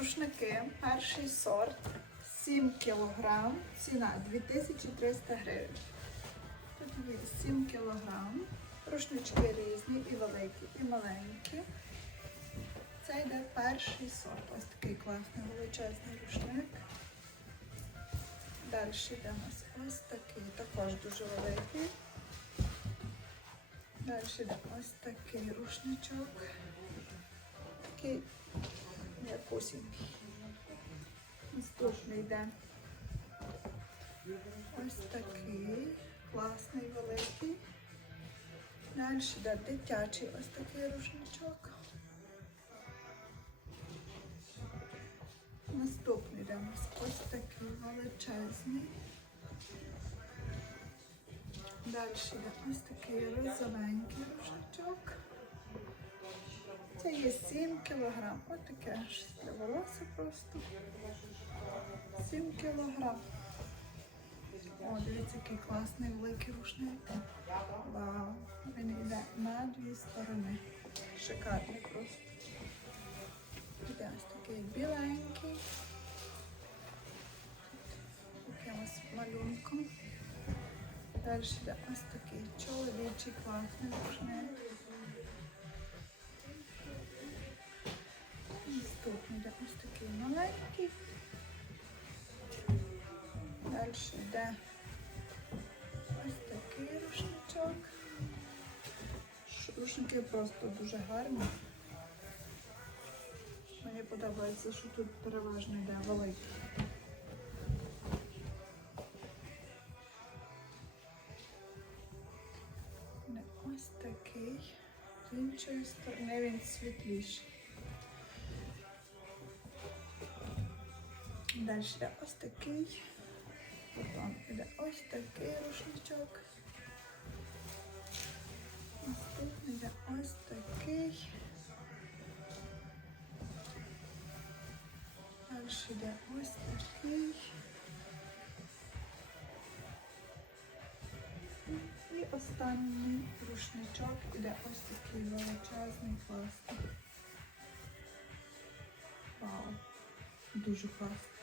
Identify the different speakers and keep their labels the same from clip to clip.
Speaker 1: рушники, перший сорт, 7 кг, ціна 2300 гривень. Тут є 7 кг. Рушнички різні, і великі, і маленькі. Це йде перший сорт. Ось такий класний величезний рушник. Далі йде у нас ось такий, також дуже великий. Далі йде ось такий рушничок. Такий якусінький. Наступний йде. Ось такий класний, великий. Далі йде дитячий ось такий рушничок. Наступний йде ось такий величезний. Далі йде ось такий розовенький рушничок. Це є 7 кг. Ось таке для волосся просто. 7 кг. О, дивіться, який класний великий рушник. Вау. Він йде на дві сторони. Шикарний просто. Іде ось такий біленький. Якимось малюнком. Далі йде ось такий чоловічий класний рушник. Маленький. Далі йде ось такий рушничок. Рушники просто дуже гарні. Мені подобається, що тут переважно йде великий. Ось такий. З іншої сторони він світліший. Далі йде ось такий. Потім йде ось такий рушничок. Наступний йде ось такий. Далі йде ось такий. І останній рушничок іде ось такий величезний, класний. Вау, дуже класний.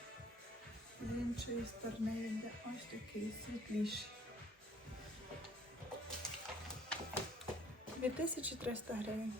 Speaker 1: З іншої сторони він йде ось такий світліший. 2300 гривень.